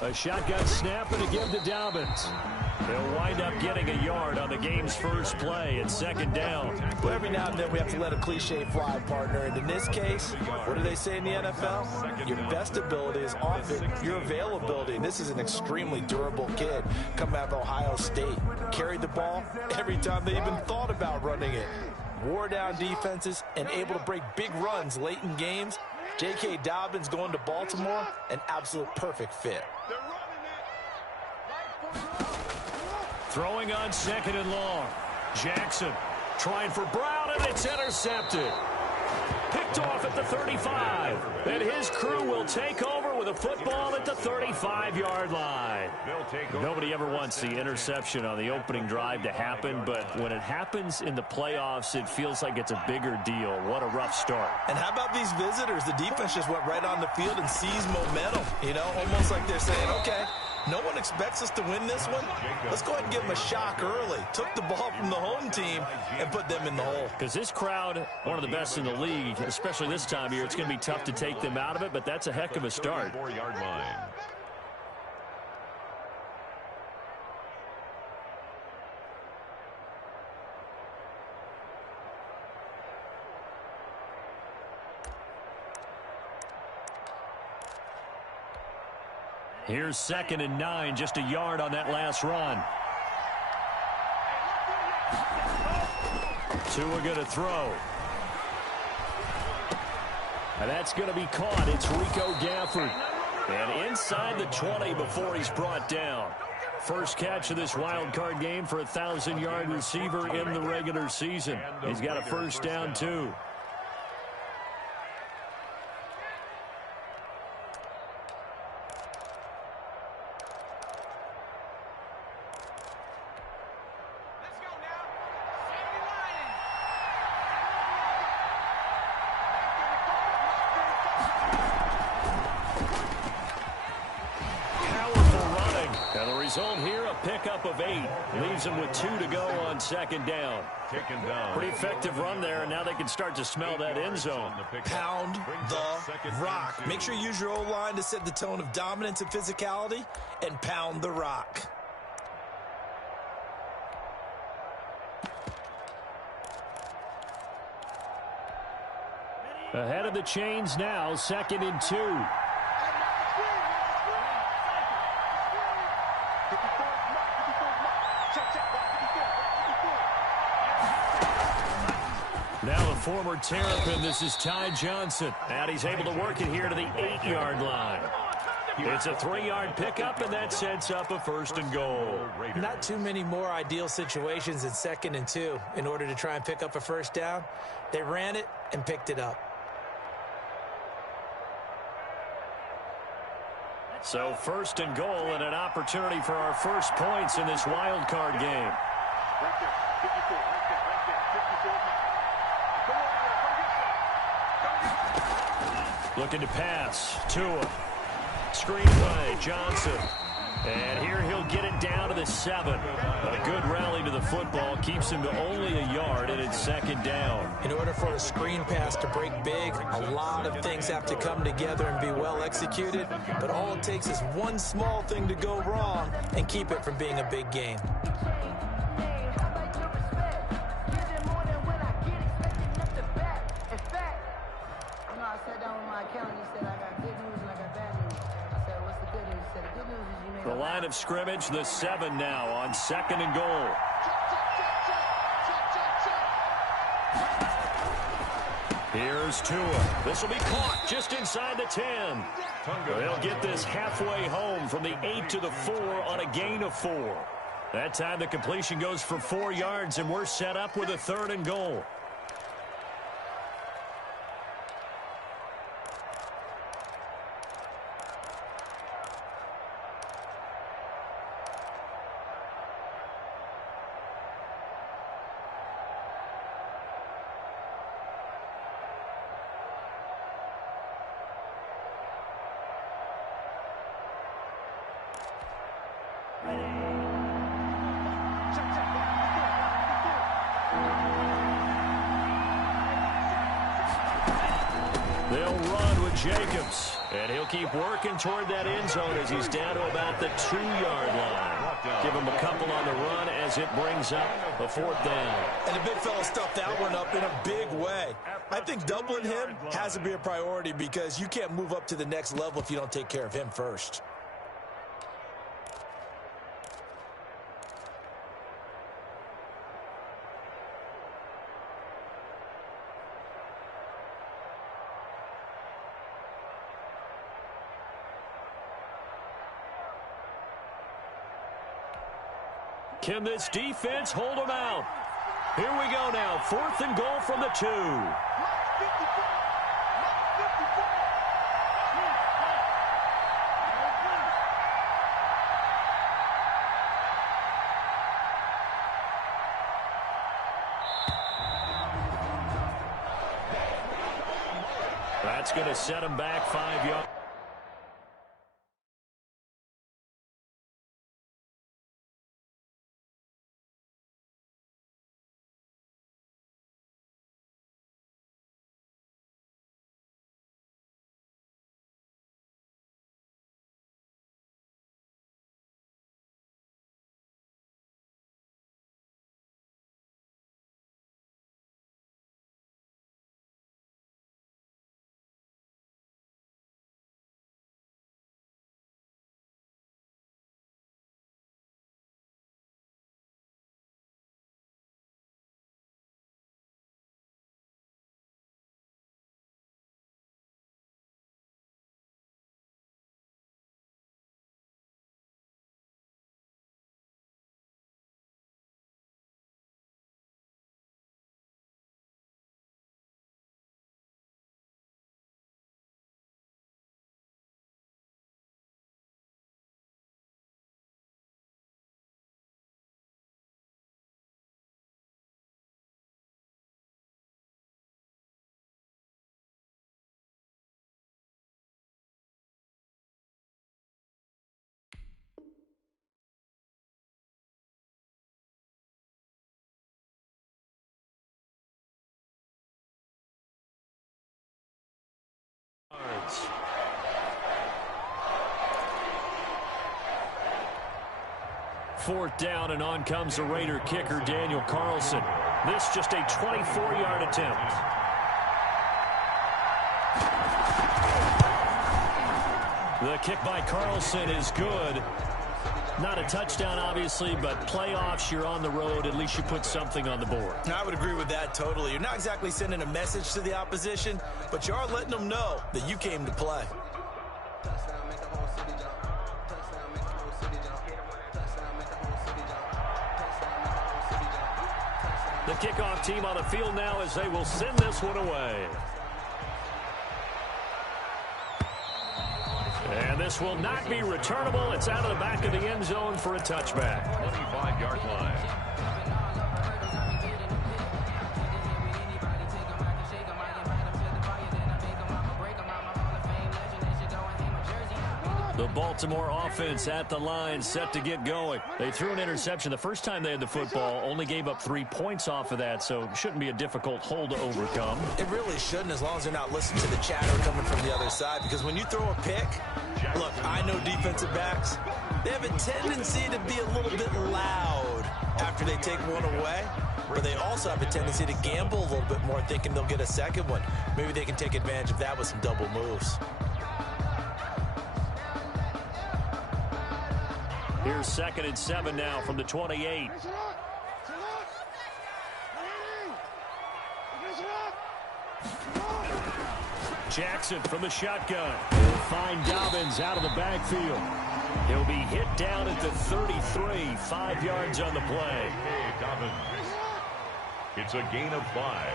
A shotgun snap and a give to Dobbins. He'll wind up getting a yard on the game's first play at second down. Well, every now and then we have to let a cliche fly, partner. And in this case, what do they say in the NFL? Your best ability is often your availability. And this is an extremely durable kid coming out of Ohio State. Carried the ball every time they even thought about running it. Wore down defenses and able to break big runs late in games. J.K. Dobbins going to Baltimore, an absolute perfect fit. Throwing on second and long. Jackson trying for Brown, and it's intercepted. Picked off at the 35. And his crew will take over with a football at the 35-yard line. Nobody ever wants the interception on the opening drive to happen, but when it happens in the playoffs, it feels like it's a bigger deal. What a rough start. And how about these visitors? The defense just went right on the field and seized momentum. You know, almost like they're saying, okay, no one expects us to win this one. Let's go ahead and give them a shock early. Took the ball from the home team and put them in the hole. Because this crowd, one of the best in the league, especially this time of year, it's going to be tough to take them out of it, but that's a heck of a start. 34-yard line. Here's second and 9, just a yard on that last run. Tua going to throw. And that's going to be caught. It's Rico Gafford. And inside the 20 before he's brought down. First catch of this wild card game for a 1,000-yard receiver in the regular season. He's got a first down, too. Result here, a pickup of 8. Leaves him with 2 to go on second down. Pretty effective run there, and now they can start to smell that end zone. Pound the rock. Make sure you use your O-line to set the tone of dominance and physicality, and pound the rock. Ahead of the chains now, second and 2. Now the former Terrapin, this is Ty Johnson. And he's able to work it here to the 8-yard line. It's a 3-yard pickup, and that sets up a first and goal. Not too many more ideal situations in second and 2 in order to try and pick up a first down. They ran it and picked it up. So first and goal and an opportunity for our first points in this wild card game. Looking to pass. Tua. Screen play. Johnson. And here he'll get it down to the 7. A good rally to the football. Keeps him to only a yard, and it's second down. In order for a screen pass to break big, a lot of things have to come together and be well executed. But all it takes is one small thing to go wrong and keep it from being a big game. The line of scrimmage, the 7 now on second and goal. Here's Tua. This will be caught just inside the 10. They'll get this halfway home from the 8 to the 4 on a gain of 4. That time the completion goes for 4 yards, and we're set up with a third and goal. They'll run with Jacobs. And he'll keep working toward that end zone as he's down to about the 2-yard line. Give him a couple on the run as it brings up a 4th down. And the big fella stuffed that one up in a big way. I think doubling him has to be a priority because you can't move up to the next level if you don't take care of him first. Can this defense hold them out? Here we go now. 4th and goal from the 2. That's going to set him back 5 yards. Fourth down, and on comes the Raider kicker, Daniel Carlson. This just a 24-yard attempt. The kick by Carlson is good. Not a touchdown, obviously, but playoffs, you're on the road. At least you put something on the board. I would agree with that totally. You're not exactly sending a message to the opposition, but you are letting them know that you came to play. The kickoff team on the field now as they will send this one away. And this will not be returnable. It's out of the back of the end zone for a touchback. 25-yard line. The Baltimore offense at the line, set to get going. They threw an interception the first time they had the football, only gave up 3 points off of that, so it shouldn't be a difficult hole to overcome. It really shouldn't, as long as they're not listening to the chatter coming from the other side, because when you throw a pick, look, I know defensive backs, they have a tendency to be a little bit loud after they take one away, but they also have a tendency to gamble a little bit more, thinking they'll get a second one. Maybe they can take advantage of that with some double moves. Here's 2nd and 7 now from the 28. Jackson from the shotgun. He'll find Dobbins out of the backfield. He'll be hit down at the 33, 5 yards on the play. Hey, Dobbins. It's a gain of 5.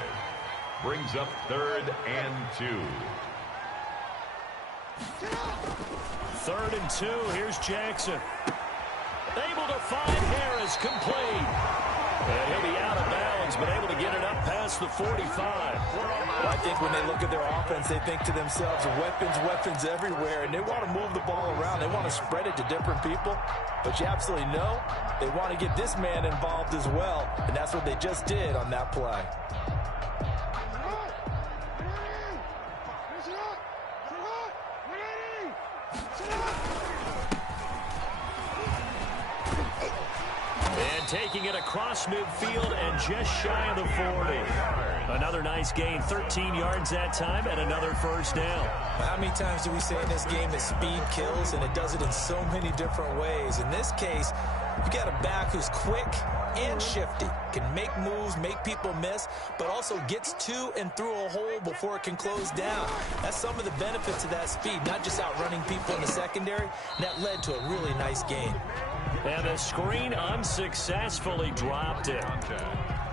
Brings up 3rd and 2. 3rd and 2. Here's Jackson. Able to find Harris, complete. And he'll be out of bounds, but able to get it up past the 45. I think when they look at their offense, they think to themselves, weapons everywhere, and they want to move the ball around. They want to spread it to different people. But you absolutely know they want to get this man involved as well, and that's what they just did on that play. And taking it across midfield and just shy of the 40. Another nice gain, 13 yards that time, and another first down. How many times do we say in this game that speed kills, and it does it in so many different ways? In this case, you got a back who's quick and shifty, can make moves, make people miss, but also gets to and through a hole before it can close down. That's some of the benefits of that speed, not just outrunning people in the secondary. And that led to a really nice gain. And the screen unsuccessfully dropped it.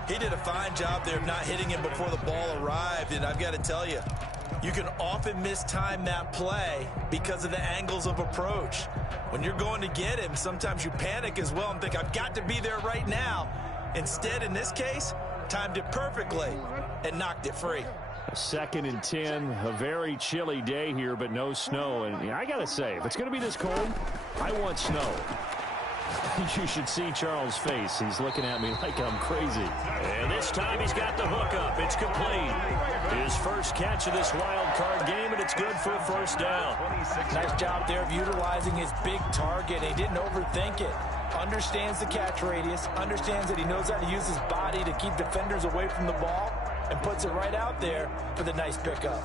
He did a fine job there of not hitting him before the ball arrived, and I've got to tell you, you can often mistime that play because of the angles of approach. When you're going to get him, sometimes you panic as well and think, I've got to be there right now. Instead, in this case, timed it perfectly and knocked it free. 2nd and 10, a very chilly day here, but no snow. And I got to say, if it's going to be this cold, I want snow. You should see Charles' face. He's looking at me like I'm crazy. And this time he's got the hook up. It's complete. His first catch of this wild card game, and it's good for a first down. Nice job there of utilizing his big target. He didn't overthink it. Understands the catch radius. Understands that he knows how to use his body to keep defenders away from the ball, and puts it right out there for the nice pickup.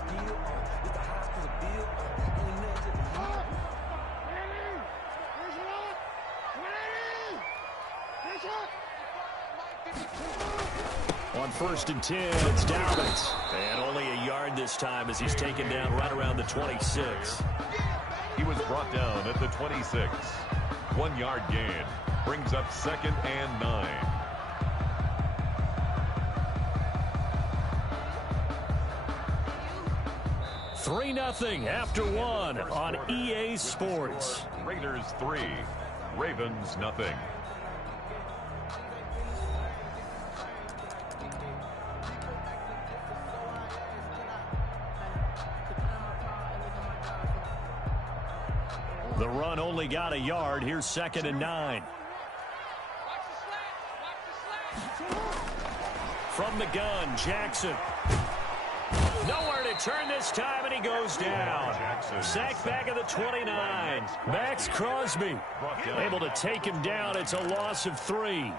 On 1st and 10, it's Dobbins. And only a yard this time as he's taken down right around the 26. He was brought down at the 26. 1 yard gain. Brings up 2nd and 9. Three 0 after 1 on EA Sports. Raiders 3. Ravens nothing. The run only got a yard. Here's 2nd and 9. From the gun, Jackson. Nowhere to turn this time, and he goes down. Sacked back at the 29. Max Crosby able to take him down. It's a loss of 3.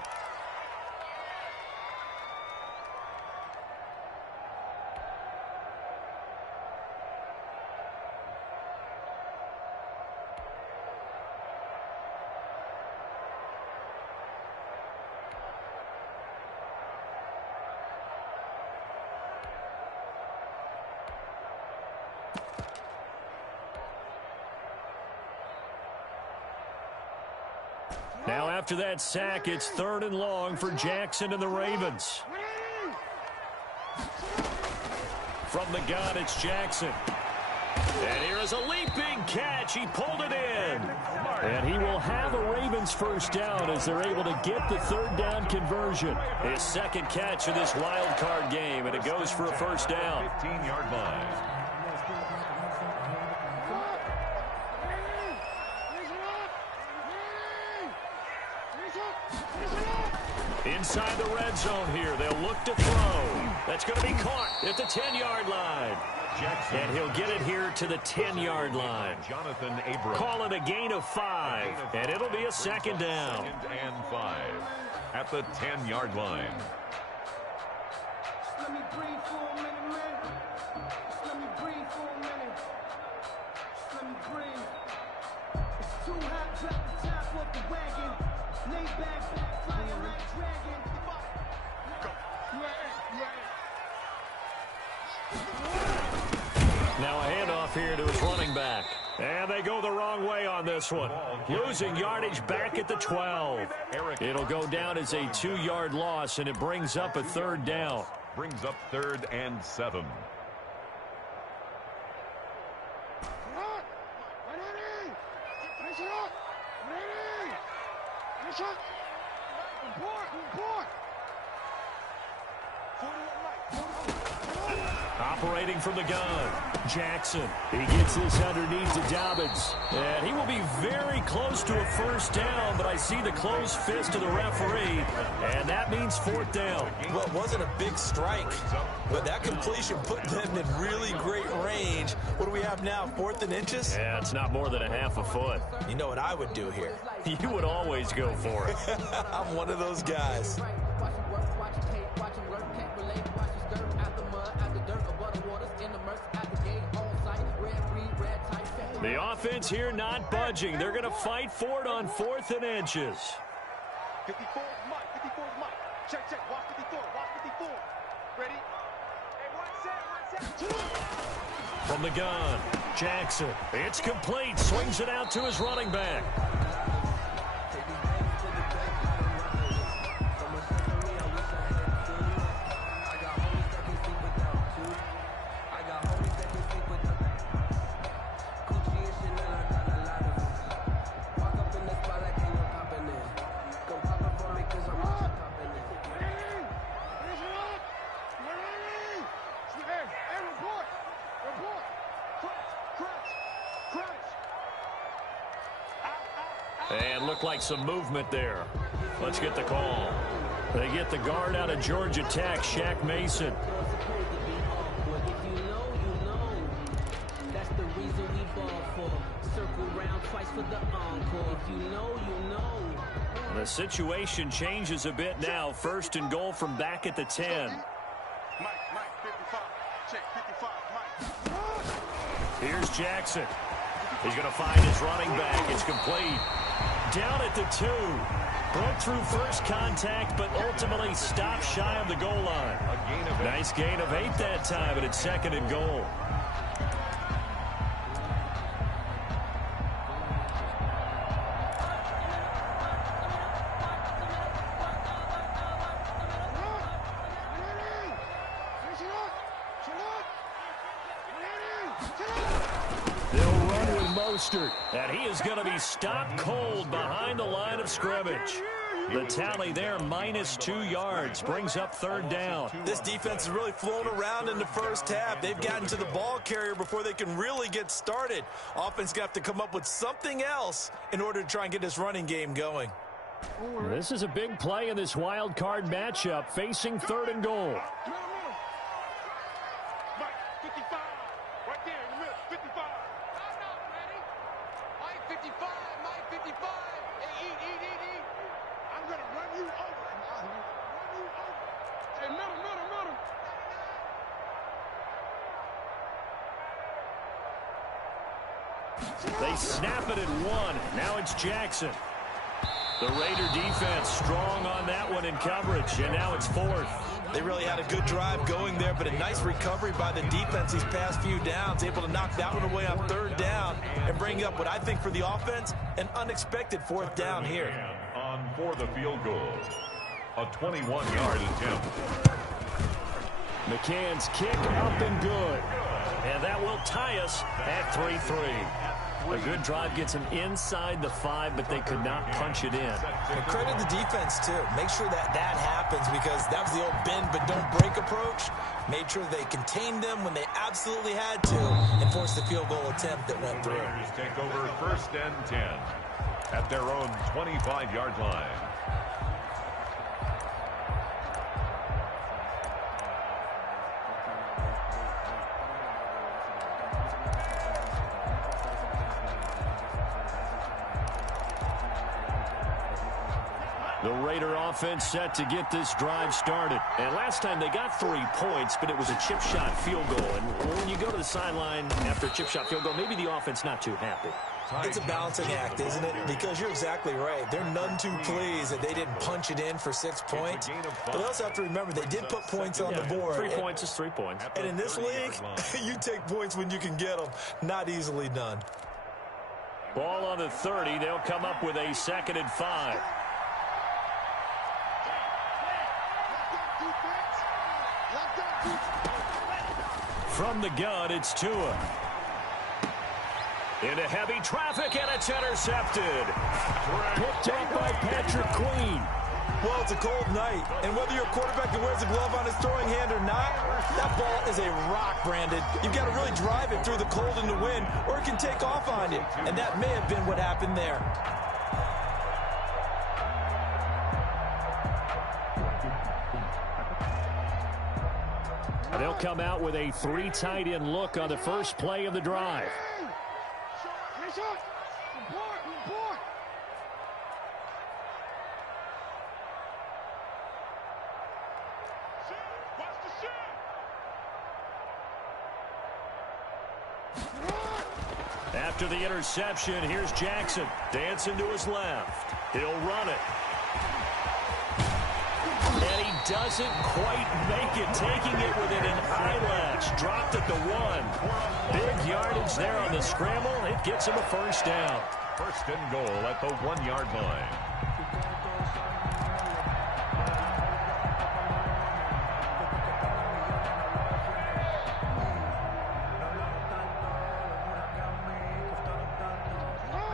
Now after that sack, it's 3rd and long for Jackson and the Ravens. From the gun, it's Jackson. And here is a leaping catch. He pulled it in. And he will have a Ravens first down as they're able to get the 3rd down conversion. His 2nd catch of this wild card game, and it goes for a first down. 15-yard line. Inside the red zone here. They'll look to throw. That's going to be caught at the 10-yard line. Jackson. And he'll get it here to the 10-yard line. Jonathan Abrams. Call it a gain of 5, and it'll be a 2nd down. 2nd and 5 at the 10-yard line. Let me breathe for a minute, man. Let me breathe for a minute. Let me breathe. It's too hot, drop the top off the wagon. Lay back, flying like dragon. Now a handoff here to his running back. And they go the wrong way on this one. Losing yardage back at the 12. It'll go down as a 2-yard loss, and it brings up a 3rd down. Brings up 3rd and 7. Operating from the gun. Jackson, he gets this underneath to Dobbins. And he will be very close to a first down, but I see the closed fist of the referee, and that means fourth down. Well, it wasn't a big strike, but that completion put them in really great range. What do we have now, 4th and inches? Yeah, it's not more than a half a foot. You know what I would do here? You would always go for it. I'm one of those guys. The offense here not budging. They're going to fight for it on 4th and inches. 54 is Mike. 54 is Mike. Check, check. Watch 54. Watch 54. Ready? Hey, one set. From the gun, Jackson. It's complete. Swings it out to his running back. And looked like some movement there. Let's get the call. They get the guard out of Georgia Tech, Shaq Mason. That's the reason we ball for. Circle round twice for the encore. If you know, you know. The situation changes a bit now. 1st and goal from back at the 10. Mike, 55. Check, 55, Mike. Here's Jackson. He's going to find his running back. It's complete. Down at the 2. Broke through first contact, but ultimately stopped shy of the goal line. Nice gain of 8 that time, but it's 2nd and goal. And he is going to be stopped cold behind the line of scrimmage. The tally there, -2 yards, brings up 3rd down. This defense has really flown around in the first half. They've gotten to the ball carrier before they can really get started. Offense got to come up with something else in order to try and get this running game going. This is a big play in this wild card matchup, facing 3rd and goal. Mike, 55. Right there in the middle, 55. 55, Mike, 55. Hey, eat. I'm going to run you over. Hey, middle. They snap it at 1. Now it's Jackson. The Raider defense strong on that one in coverage, and now it's 4th. They really had a good drive going there, but a nice recovery by the defense these past few downs, able to knock that one away on 3rd down and bring up what I think for the offense, an unexpected 4th down here. On for the field goal, a 21-yard attempt. McCann's kick up and good. And that will tie us at 3-3. A good drive gets them inside the 5, but they could not punch it in. And credit the defense, too. Make sure that happens, because that was the old bend but don't break approach. Made sure they contained them when they absolutely had to and forced the field goal attempt that went through. Raiders take over 1st and 10 at their own 25-yard line. The Raider offense set to get this drive started. And last time they got 3 points, but it was a chip shot field goal. And when you go to the sideline after a chip shot field goal, maybe the offense not too happy. It's a balancing act, isn't it? Because you're exactly right. They're none too pleased that they didn't punch it in for 6 points. But they also have to remember they did put points on the board. 3 points is 3 points. And in this league, you take points when you can get them. Not easily done. Ball on the 30. They'll come up with a 2nd and 5. From the gun, it's Tua. Into heavy traffic, and it's intercepted. Picked up by Patrick Queen. Well, it's a cold night, and whether you're a quarterback that wears a glove on his throwing hand or not, that ball is a rock, Brandon. You've got to really drive it through the cold and the wind, or it can take off on you, and that may have been what happened there. They'll come out with a 3 tight end look on the first play of the drive. After the interception, here's Jackson dancing to his left. He'll run it. And he doesn't quite make it, taking it within an eyelash. Dropped at the 1. Big yardage there on the scramble. It gets him a first down. First and goal at the 1-yard line.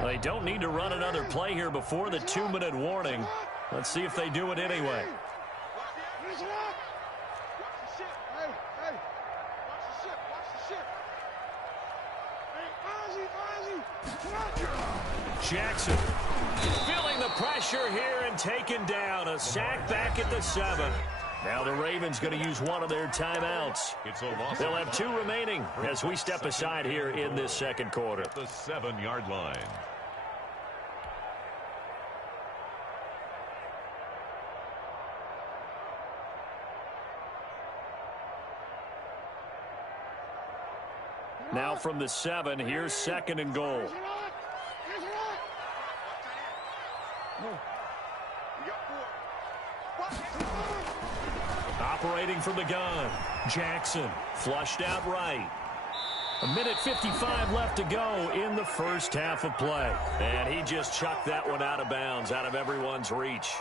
They don't need to run another play here before the 2-minute warning. Let's see if they do it anyway. Jackson feeling the pressure here and taken down. A sack back at the 7. Now the Ravens going to use one of their timeouts. They'll have 2 remaining as we step aside here in this second quarter. At the 7-yard line. Now from the 7, here's second and goal. Operating from the gun. Jackson flushed out right. 1:55 left to go in the first half of play. And he just chucked that one out of bounds, out of everyone's reach.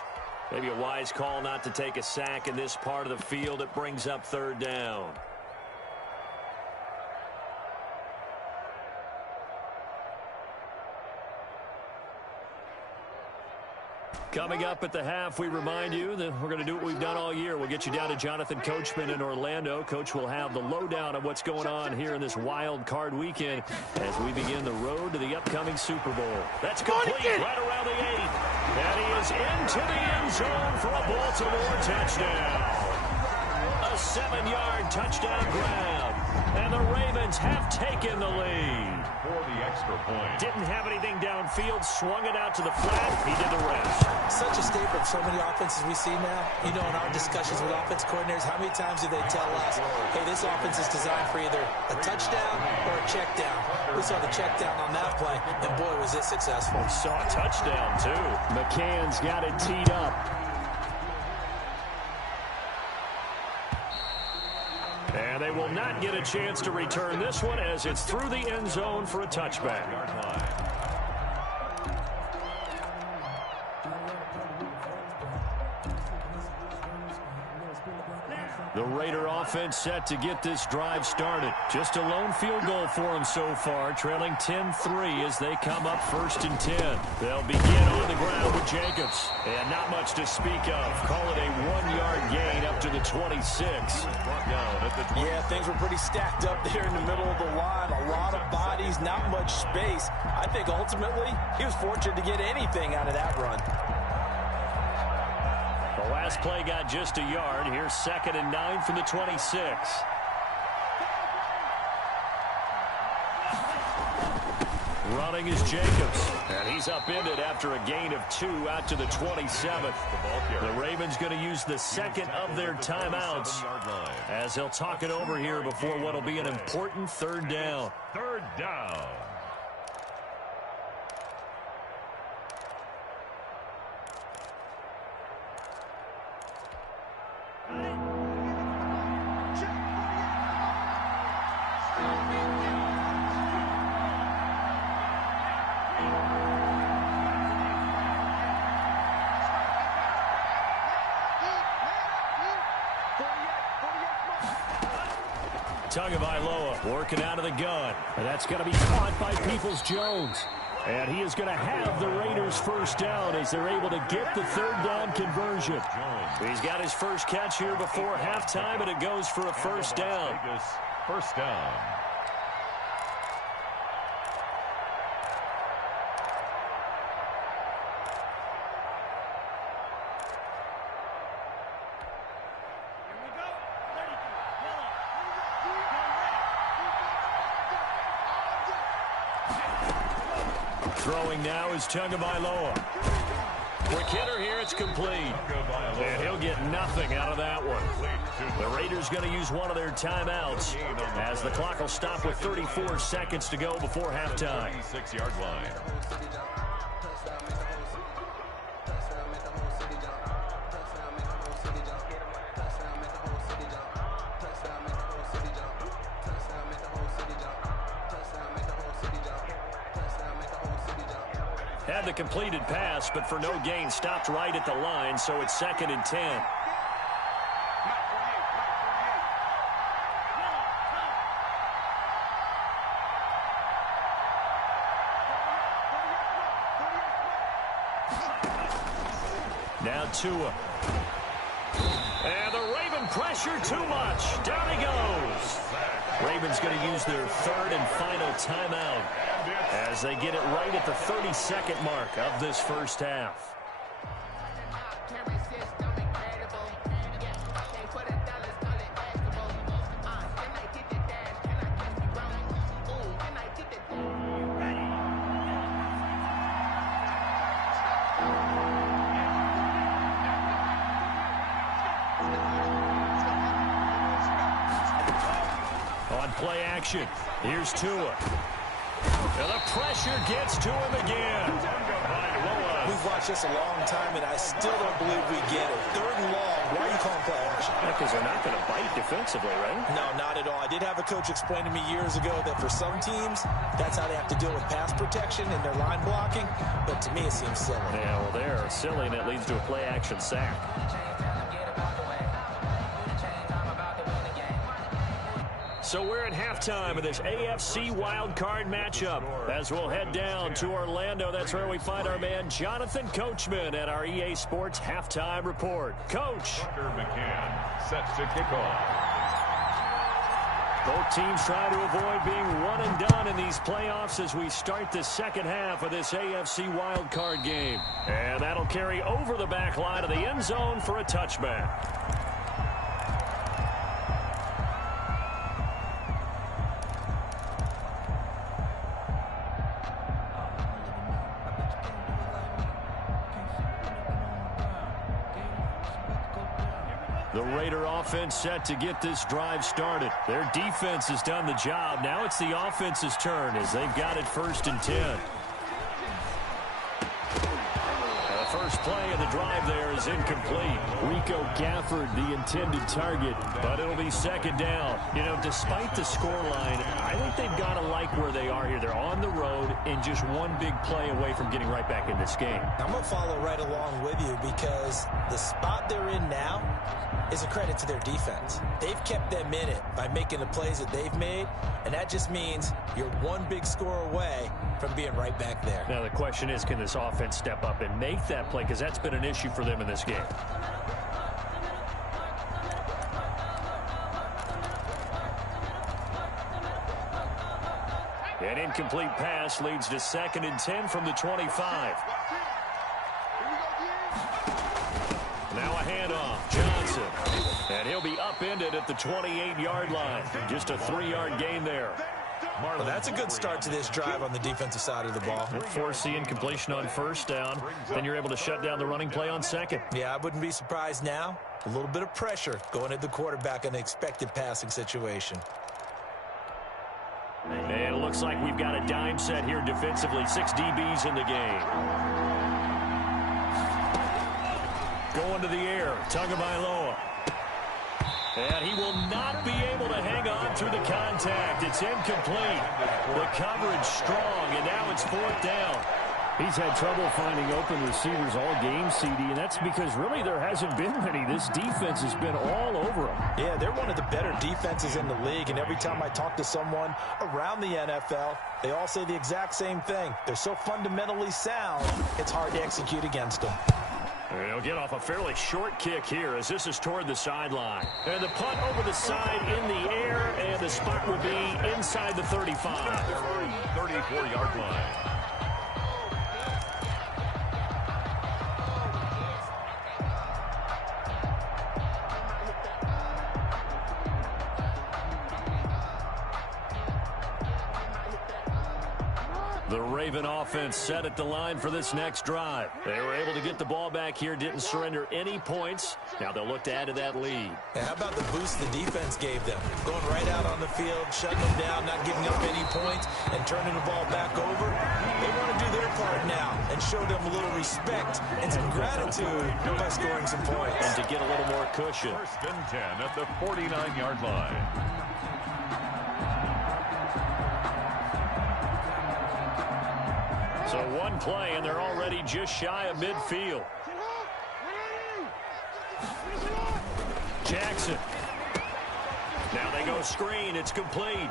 Maybe a wise call not to take a sack in this part of the field. It brings up third down. Coming up at the half, we remind you that we're going to do what we've done all year. We'll get you down to Jonathan Coachman in Orlando. Coach will have the lowdown of what's going on here in this wild card weekend as we begin the road to the upcoming Super Bowl. That's complete right around the 8. And he is into the end zone for a Baltimore touchdown. A 7-yard touchdown grab. And the Ravens have taken the lead. For the extra point. Didn't have anything downfield, swung it out to the flat. He did the rest. Such a staple of so many offenses we see now. You know, in our discussions with offense coordinators, how many times do they tell us, hey, this offense is designed for either a touchdown or a check down. We saw the check down on that play, and boy, was it successful. Saw a touchdown, too. McCann's got it teed up. And they will not get a chance to return this one as it's through the end zone for a touchback. The Raider offense set to get this drive started. Just a lone field goal for them so far, trailing 10-3 as they come up 1st and 10. They'll begin on the ground with Jacobs. And not much to speak of. Call it a 1-yard gain up to the 26. Yeah, things were pretty stacked up there in the middle of the line. A lot of bodies, not much space. I think ultimately he was fortunate to get anything out of that run. The last play got just a yard. Here's 2nd and 9 from the 26. Running is Jacobs. And he's upended after a gain of 2 out to the 27th. The Ravens going to use the second of their timeouts as they'll talk it over here before what will be an important third down. Third down. Tagovailoa working out of the gun. And that's going to be caught by Peoples-Jones. And he is going to have the Raiders first down as they're able to get the third down conversion. He's got his first catch here before halftime, and it goes for a first down. First down. Throwing now is Tagovailoa. Quick hitter here, it's complete. And he'll get nothing out of that one. The Raiders going to use one of their timeouts as the clock will stop with 34 seconds to go before halftime. 6-yard line. Had the completed pass, but for no gain, stopped right at the line, so it's 2nd and 10. Now Tua. And the Raven pressure too much. Down he goes. Ravens going to use their third and final timeout as they get it right at the 32nd mark of this first half. On play action, here's Tua. And the pressure gets to him again. We've watched this a long time, and I still don't believe we get it. 3rd and long. Why are you calling play action? Because they're not going to bite defensively, right? No, not at all. I did have a coach explain to me years ago that for some teams, that's how they have to deal with pass protection and their line blocking. But to me, it seems silly. Yeah, well, they're silly, and it leads to a play action sack. So we're at halftime of this AFC wildcard matchup as we'll head down to Orlando. That's where we find our man Jonathan Coachman at our EA Sports Halftime Report. Coach. Tucker McCann set to kick off. Both teams try to avoid being one and done in these playoffs as we start the second half of this AFC wildcard game. And that'll carry over the back line of the end zone for a touchback. The Raider offense set to get this drive started. Their defense has done the job. Now it's the offense's turn as they've got it 1st and 10. The first play of the drive there is incomplete. Rico Gafford, the intended target, but it'll be 2nd down. You know, despite the scoreline, I think they've got to like where they are here. They're on the road and just one big play away from getting right back in this game. I'm going to follow right along with you because the spot they're in now is a credit to their defense. They've kept them in it by making the plays that they've made, and that just means you're one big score away from being right back there. Now the question is, can this offense step up and make that play? Because that's been an issue for them in this game. An incomplete pass leads to 2nd and 10 from the 25. Now a handoff. Johnson. And he'll be upended at the 28-yard line. Just a 3-yard gain there. Well, that's a good start to this drive on the defensive side of the ball. Force the incompletion on 1st down. Then you're able to shut down the running play on 2nd. Yeah, I wouldn't be surprised now. A little bit of pressure going at the quarterback in an expected passing situation. And it looks like we've got a dime set here defensively. 6 DBs in the game. Going to the air. Tagovailoa. And he will not be able to hang on through the contact. It's incomplete. The coverage strong, and now it's 4th down. He's had trouble finding open receivers all game, CD, and that's because really there hasn't been many. This defense has been all over him. Yeah, they're one of the better defenses in the league, and every time I talk to someone around the NFL, they all say the exact same thing. They're so fundamentally sound, it's hard to execute against them. He'll get off a fairly short kick here as this is toward the sideline. And the punt over the side in the air, and the spot will be inside the 35. 34-yard line. The Raven offense set at the line for this next drive. They were able to get the ball back here, didn't surrender any points. Now they'll look to add to that lead. And how about the boost the defense gave them? Going right out on the field, shutting them down, not giving up any points, and turning the ball back over. They want to do their part now and show them a little respect and some gratitude by scoring some points. And to get a little more cushion. First and 10 at the 49-yard line. So one play, and they're already just shy of midfield. Jackson. Now they go screen. It's complete.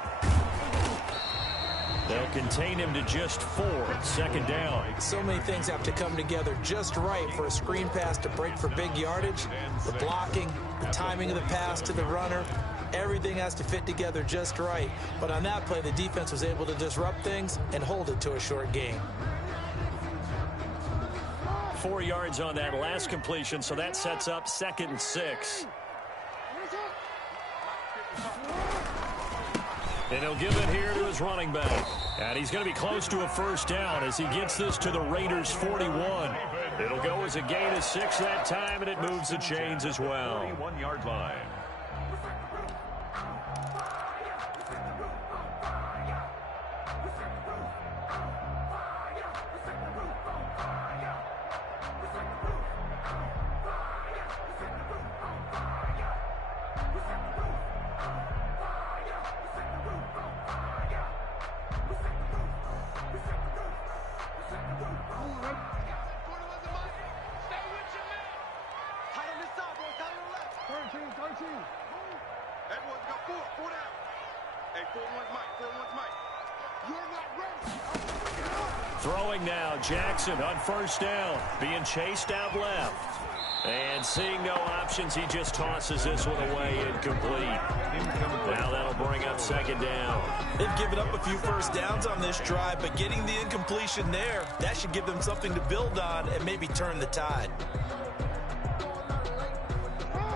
They'll contain him to just 4. Second down. So many things have to come together just right for a screen pass to break for big yardage. The blocking, the timing of the pass to the runner, everything has to fit together just right. But on that play, the defense was able to disrupt things and hold it to a short gain. 4 yards on that last completion, so that sets up 2nd and 6. And he'll give it here to his running back. And he's going to be close to a first down as he gets this to the Raiders' 41. It'll go as a gain of 6 that time, and it moves the chains as well. 31-yard line. Throwing now, Jackson on first down, being chased out left. And seeing no options, he just tosses this one away, incomplete. Now that'll bring up 2nd down. They've given up a few first downs on this drive, but getting the incompletion there, that should give them something to build on and maybe turn the tide.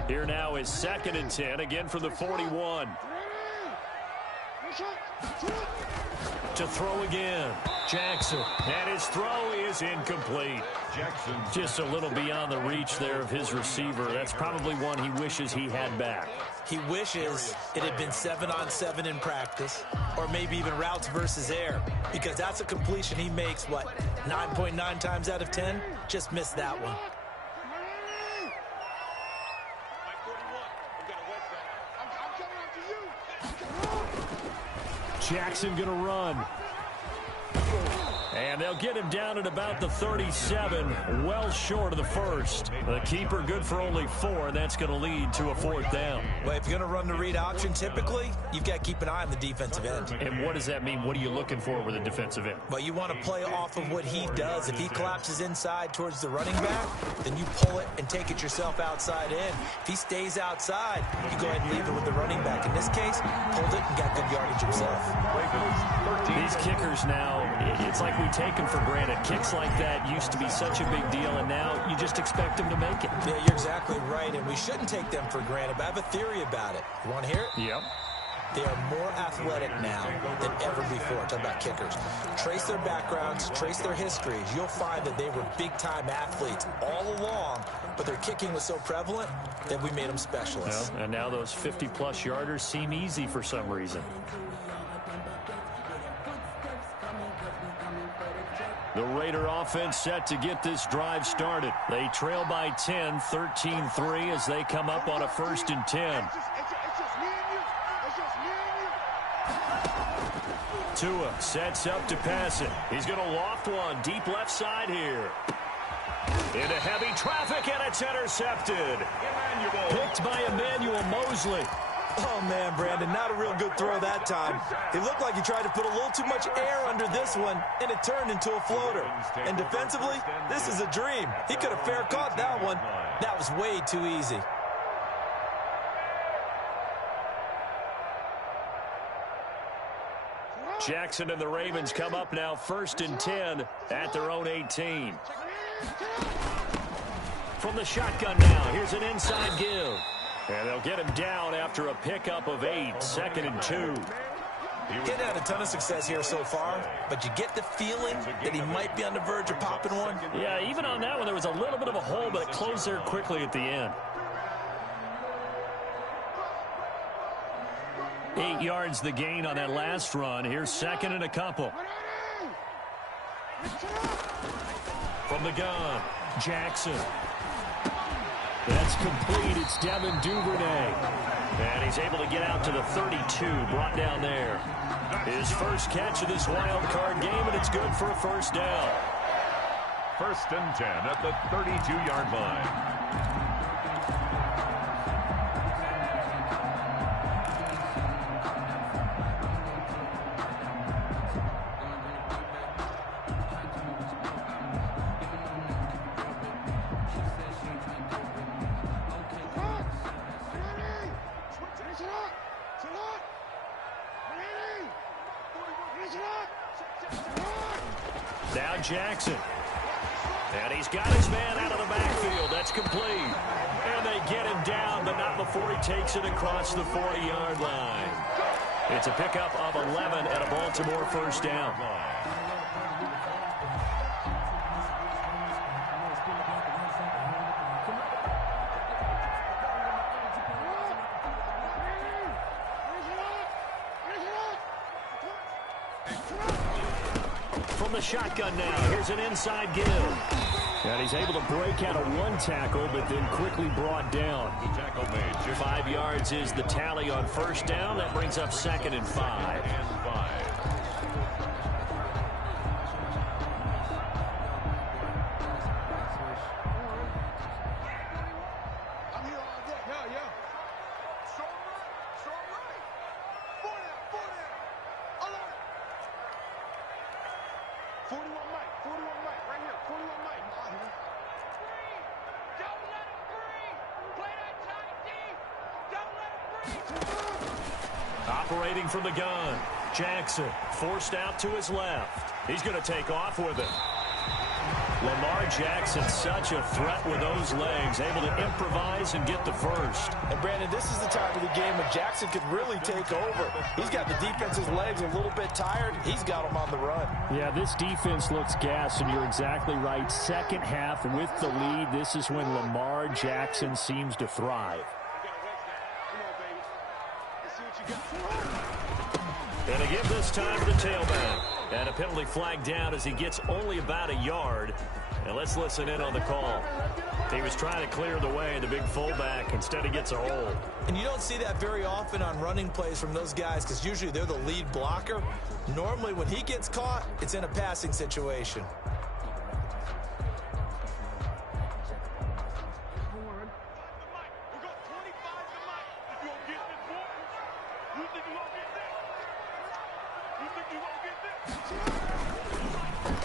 Here now is 2nd and 10, again from the 41. To throw again, Jackson, and his throw is incomplete. Jackson. Just a little beyond the reach there of his receiver. That's probably one he wishes he had back. He wishes it had been 7-on-7 in practice, or maybe even routes versus air, because that's a completion he makes, 9.9 times out of 10? Just missed that one. Jackson going to run. And they'll get him down at about the 37, well short of the first. The keeper good for only 4, and that's going to lead to a 4th down. Well, if you're going to run the read option, typically, you've got to keep an eye on the defensive end. And what does that mean? What are you looking for with a defensive end? Well, you want to play off of what he does. If he collapses inside towards the running back, then you pull it and take it yourself outside in. If he stays outside, you go ahead and leave it with the running back. In this case, pulled it and got good yardage himself. These kickers now, it's like we take them for granted. Kicks like that used to be such a big deal, and now you just expect them to make it. Yeah, you're exactly right, and we shouldn't take them for granted, but I have a theory about it. You want to hear it? Yep. They are more athletic now than ever before. Talk about kickers. Trace their backgrounds, trace their histories. You'll find that they were big-time athletes all along, but their kicking was so prevalent that we made them specialists. Well, and now those 50-plus yarders seem easy for some reason. The Raider offense set to get this drive started. They trail by 10, 13-3 as they come up on a 1st and 10. Tua sets up to pass it. He's going to loft one deep left side here. Into heavy traffic, and it's intercepted. Picked by Emmanuel Mosley. Oh, man, Brandon, not a real good throw that time. It looked like he tried to put a little too much air under this one, and it turned into a floater. And defensively, this is a dream. He could have fair caught that one. That was way too easy. Jackson and the Ravens come up now 1st and 10 at their own 18. From the shotgun now, here's an inside give. And they'll get him down after a pickup of 8, 2nd and 2. He's had a ton of success here so far, but you get the feeling that he might be on the verge of popping one. Yeah, even on that one, there was a little bit of a hole, but it closed there quickly at the end. 8 yards the gain on that last run. Here's 2nd and a couple. From the gun, Jackson. That's complete. It's Devin Duvernay. And he's able to get out to the 32, brought down there. His first catch of this wild card game, and it's good for a first down. 1st and 10 at the 32-yard line. Now Jackson. And he's got his man out of the backfield. That's complete. And they get him down, but not before he takes it across the 40-yard line. It's a pickup of 11 and a Baltimore first down. From the shotgun now, here's an inside give. And he's able to break out of one tackle, but then quickly brought down. 5 yards is the tally on first down. That brings up 2nd and 5. Operating from the gun, Jackson forced out to his left. He's going to take off with it. Lamar Jackson, such a threat with those legs, able to improvise and get the first. And Brandon, this is the time of the game when Jackson could really take over. He's got the defense's legs a little bit tired. He's got them on the run. Yeah, this defense looks gassed, and you're exactly right. Second half with the lead, this is when Lamar Jackson seems to thrive. And a give this time to the tailback. And a penalty flag down as he gets only about a yard. And let's listen in on the call. He was trying to clear the way, the big fullback. Instead, he gets a hold. And you don't see that very often on running plays from those guys because usually they're the lead blocker. Normally, when he gets caught, it's in a passing situation.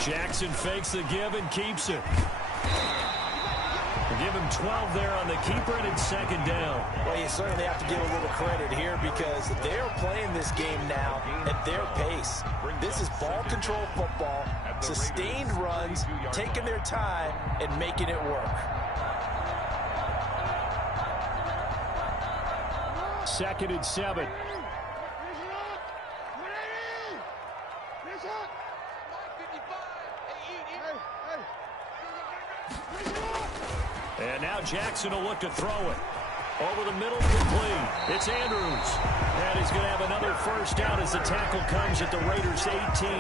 Jackson fakes the give and keeps it. We'll give him 12 there on the keeper, and it's 2nd down. Well, you certainly have to give a little credit here because they're playing this game now at their pace. This is ball control football, sustained runs, taking their time, and making it work. 2nd and 7. And now Jackson will look to throw it. Over the middle, complete. It's Andrews. And he's going to have another first down as the tackle comes at the Raiders' 18.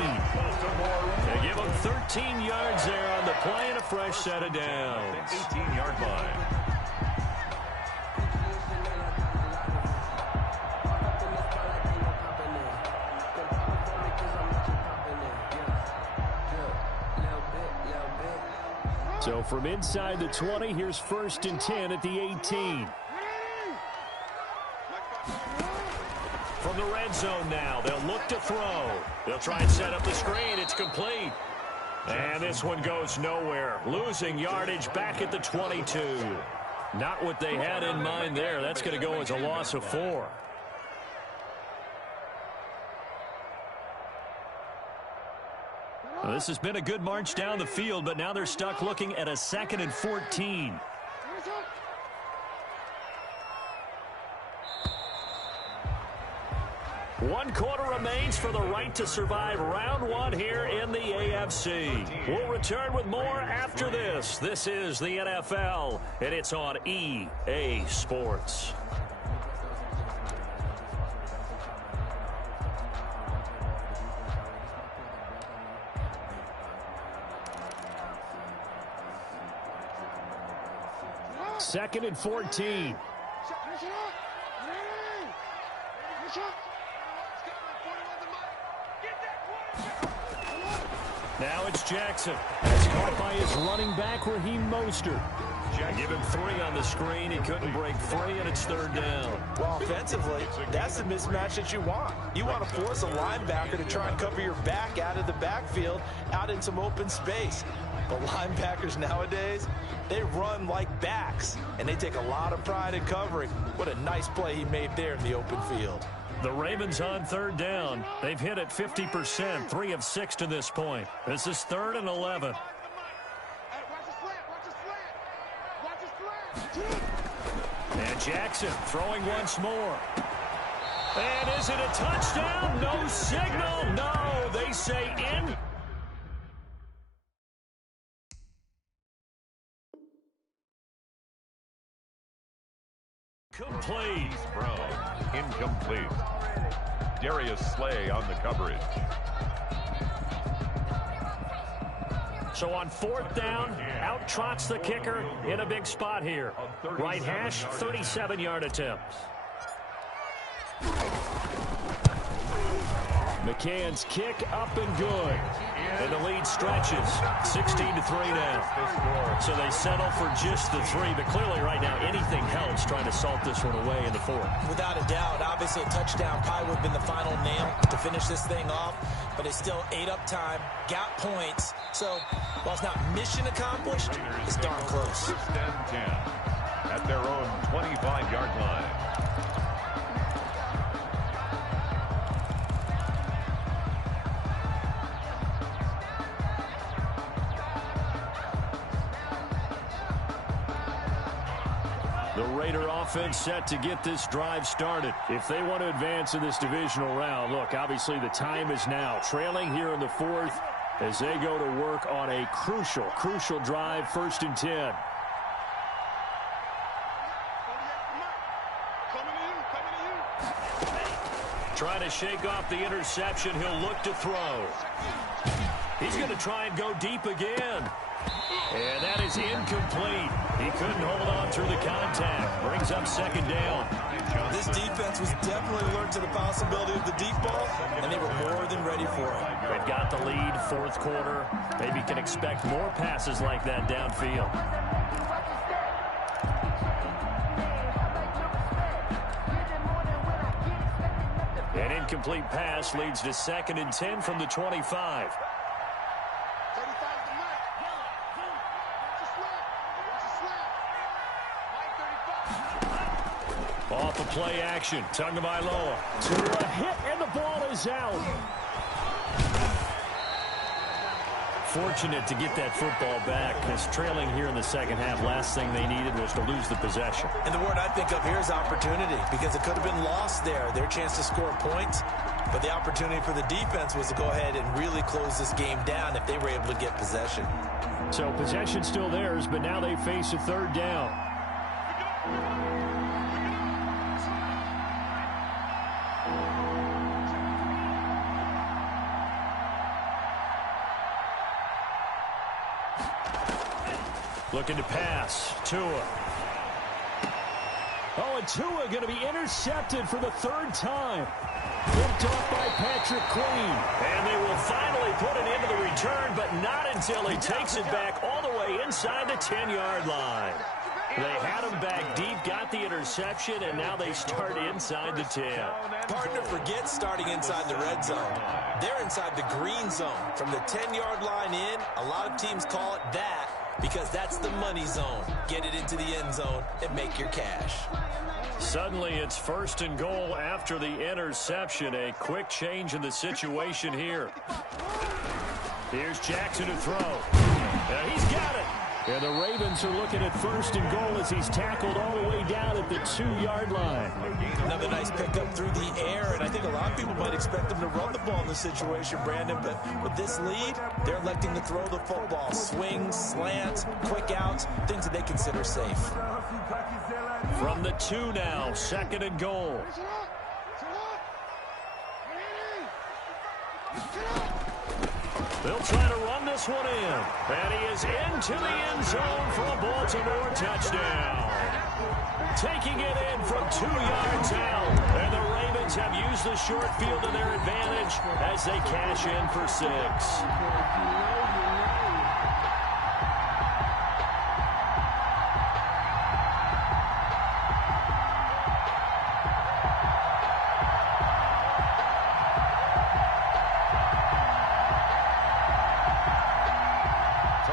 They give him 13 yards there on the play and a fresh set of downs. 18-yard line. So from inside the 20, here's 1st and 10 at the 18. From the red zone now, they'll look to throw. They'll try and set up the screen. It's complete. And this one goes nowhere. Losing yardage back at the 22. Not what they had in mind there. That's going to go as a loss of 4. Well, this has been a good march down the field, but now they're stuck looking at a 2nd and 14. One quarter remains for the right to survive round 1 here in the AFC. We'll return with more after this. This is the NFL, and it's on EA Sports. Second and 14. Now it's Jackson. That's caught by his running back, Raheem Mostert. Give him 3 on the screen. He couldn't break free, and it's 3rd down. Well, offensively, that's the mismatch that you want. You want to force a linebacker to try and cover your back out of the backfield, out in some open space. But linebackers nowadays, they run like backs, and they take a lot of pride in covering. What a nice play he made there in the open field. The Ravens on 3rd down. They've hit it 50%, 3 of 6 to this point. This is 3rd and 11. And Jackson throwing once more. And is it a touchdown? No signal. No, they say in. Complete. Incomplete. Darius Slay on the coverage. So on 4th down, out trots the kicker in a big spot here. Right hash, 37-yard attempt. McCann's kick up and good. And the lead stretches, 16-3 now. So they settle for just the 3, but clearly right now anything helps trying to salt this one away in the 4th. Without a doubt, obviously a touchdown probably would have been the final nail to finish this thing off, but it's still ate up time, got points. So while it's not mission accomplished, it's darn close. 1st and 10 at their own 25-yard line. The Raider offense set to get this drive started. If they want to advance in this divisional round, look, obviously the time is now. Trailing here in the 4th as they go to work on a crucial drive, 1st and 10. Trying to shake off the interception. He'll look to throw. He's going to try and go deep again. And that is incomplete. He couldn't hold on through the contact. Brings up 2nd down. This defense was definitely alert to the possibility of the deep ball, and they were more than ready for it. They've got the lead, 4th quarter. Maybe can expect more passes like that downfield. An incomplete pass leads to 2nd and 10 from the 25. Off of play action. Tagovailoa to a hit, and the ball is out. Fortunate to get that football back. It's trailing here in the 2nd half. Last thing they needed was to lose the possession. And the word I think of here is opportunity, because it could have been lost there. Their chance to score points. But the opportunity for the defense was to go ahead and really close this game down if they were able to get possession. So possession still theirs, but now they face a 3rd down. Looking to pass. Tua. Oh, and Tua going to be intercepted for the 3rd time. Picked off by Patrick Queen. And they will finally put an end to the return, but not until he takes it back all the way inside the 10-yard line. They had him back deep, got the interception, and now they start inside the 10. Partner forgets starting inside the red zone. They're inside the green zone. From the 10-yard line in, a lot of teams call it that because that's the money zone. Get it into the end zone and make your cash. Suddenly, it's 1st and goal after the interception. A quick change in the situation here. Here's Jackson to throw. He's got it. And the Ravens are looking at 1st and goal as he's tackled all the way down at the 2-yard line. Another nice pickup through the air, and I think a lot of people might expect them to run the ball in this situation, Brandon, but with this lead, they're electing to throw the football. Swings, slants, quick outs, things that they consider safe. From the 2 now, 2nd and goal. They'll try to run this one in. And he is into the end zone for a Baltimore touchdown. Taking it in from 2 yards out. And the Ravens have used the short field to their advantage as they cash in for 6.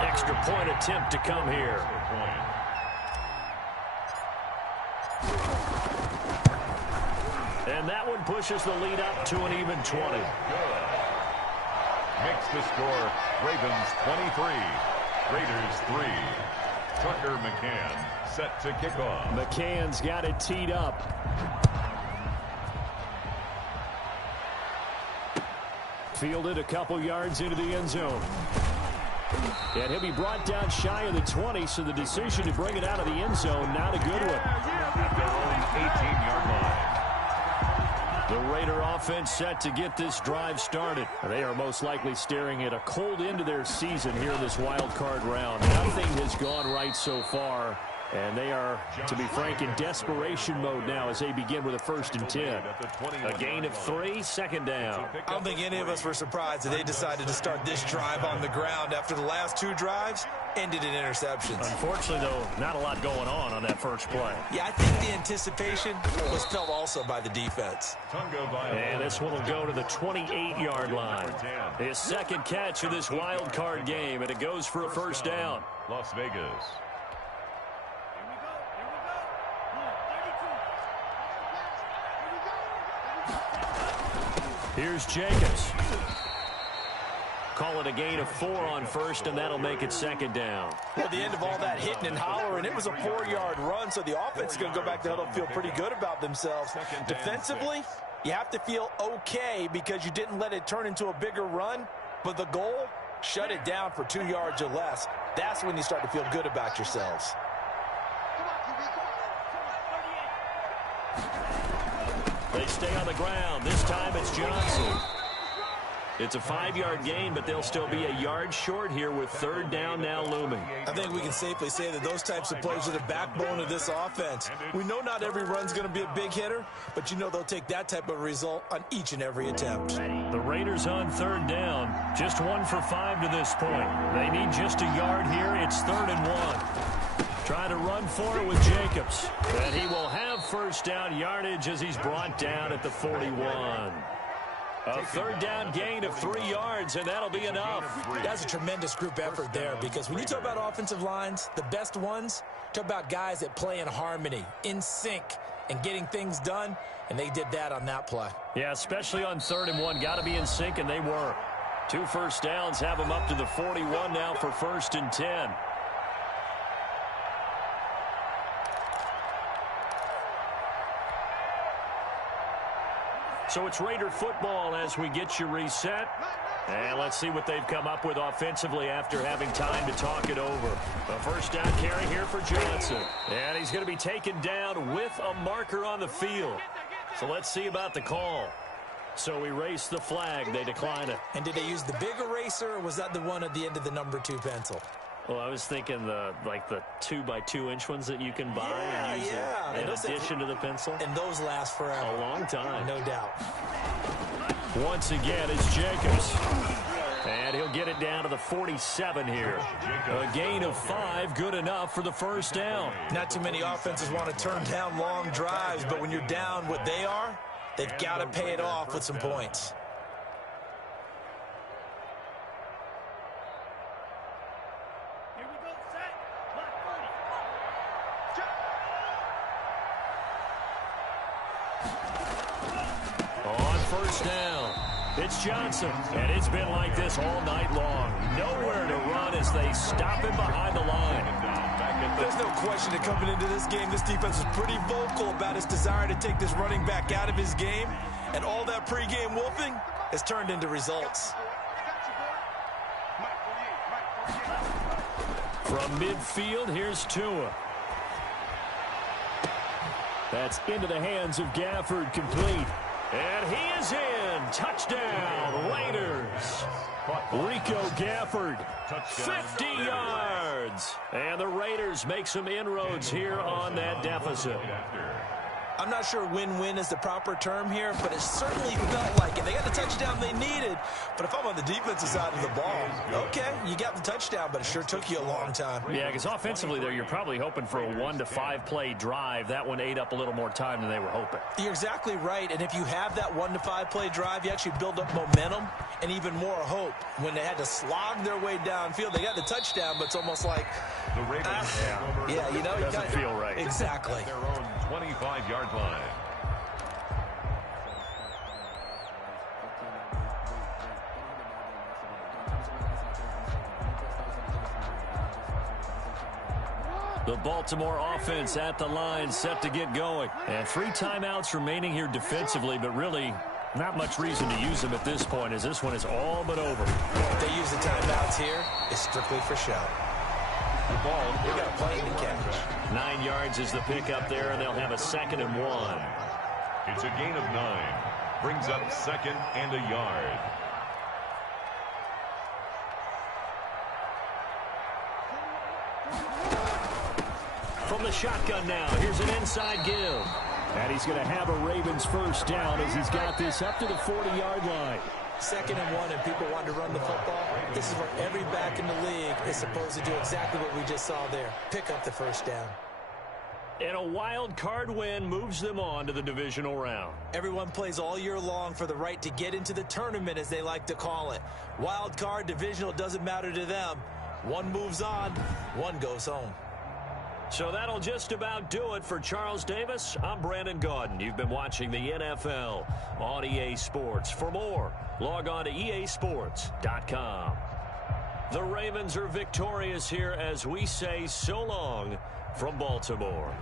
Extra point attempt to come here. And that one pushes the lead up to an even 20. Makes the score Ravens 23, Raiders 3. Tucker McCann set to kick off. McCann's got it teed up. Fielded a couple yards into the end zone. And he'll be brought down shy of the 20, so the decision to bring it out of the end zone, not a good one. At their own 18-yard line. The Raider offense set to get this drive started. They are most likely staring at a cold end to their season here in this wild card round. Nothing has gone right so far, and they are, to be frank, in desperation mode now as they begin with a 1st and 10. A gain of 3, 2nd down. I don't think any of us were surprised that they decided to start this drive on the ground after the last 2 drives ended in interceptions. Unfortunately, though, not a lot going on that first play. Yeah, I think the anticipation was felt also by the defense. And this one will go to the 28-yard line. His 2nd catch of this wild card game, and it goes for a 1st down. Las Vegas. Here's Jacobs. Call it a gain of 4 on 1st, and that'll make it 2nd down. Well, the end of all that hitting and hollering, it was a 4-yard run, so the offense is going to go back to huddle and feel pretty good about themselves. Defensively, you have to feel okay because you didn't let it turn into a bigger run, but the goal, shut it down for 2 yards or less. That's when you start to feel good about yourselves. They stay on the ground. This time it's Johnson. It's a 5-yard gain, but they'll still be a yard short here with 3rd down now looming. I think we can safely say that those types of plays are the backbone of this offense. We know not every run's going to be a big hitter, but you know they'll take that type of result on each and every attempt. The Raiders on 3rd down. Just 1 for 5 to this point. They need just a yard here. It's 3rd and 1. Trying to run for it with Jacobs. And he will have 1st down yardage as he's brought down at the 41. A 3rd down gain of 3 yards, and that'll be enough. That's a tremendous group effort there because when you talk about offensive lines, the best ones, talk about guys that play in harmony, in sync, and getting things done, and they did that on that play. Yeah, especially on 3rd and 1. Got to be in sync, and they were. 2 1st downs have them up to the 41 now for 1st and 10. So it's Raider football as we get you reset. And let's see what they've come up with offensively after having time to talk it over. A 1st down carry here for Johnson. And he's going to be taken down with a marker on the field. So let's see about the call. So erase the flag. They decline it. And did they use the big eraser, or was that the one at the end of the number 2 pencil? Well, I was thinking the 2x2-inch ones that you can buy and use in addition to the pencil. And those last forever. A long time. No doubt. Once again, it's Jacobs. And he'll get it down to the 47 here. A gain of 5, good enough for the first down. Not too many offenses want to turn down long drives, but when you're down what they are, they've got to pay it off with some points. On first down, it's Johnson, and it's been like this all night long. Nowhere to run as they stop him behind the line. There's no question that coming into this game, this defense is pretty vocal about its desire to take this running back out of his game, and all that pregame wolfing has turned into results. From midfield, here's Tua. That's into the hands of Gafford, complete. And he is in. Touchdown, Raiders. Rico Gafford, 50 yards. And the Raiders make some inroads here on that deficit. I'm not sure win-win is the proper term here, but it certainly felt like it. They got the touchdown they needed, but if I'm on the defensive side of the ball, okay, you got the touchdown, but it sure took you a long time. Yeah, because offensively there, you're probably hoping for a 1 to 5 play drive. That one ate up a little more time than they were hoping. You're exactly right, and if you have that 1 to 5 play drive, you actually build up momentum and even more hope. When they had to slog their way downfield, they got the touchdown, but it's almost like, The Ravens yeah, you know, doesn't feel right. Exactly. their own 25-yard line. The Baltimore offense at the line, set to get going. And 3 timeouts remaining here defensively, but really not much reason to use them at this point, as this one is all but over. If they use the timeouts here, it's strictly for show. The ball, We got a play to catch. 9 yards is the pickup there, and they'll have a 2nd and 1. it's a gain of 9. Brings up 2nd and a yard. From the shotgun now, here's an inside give. And he's going to have a Ravens first down as he's got this up to the 40-yard line. 2nd and 1, and people want to run the football. This is where every back in the league is supposed to do exactly what we just saw there. Pick up the first down. And a wild card win moves them on to the divisional round. Everyone plays all year long for the right to get into the tournament, as they like to call it. Wild card, divisional, doesn't matter to them. One moves on, one goes home. So that'll just about do it for Charles Davis. I'm Brandon Gaudin. You've been watching the NFL on EA Sports. For more, log on to easports.com. The Ravens are victorious here as we say so long from Baltimore.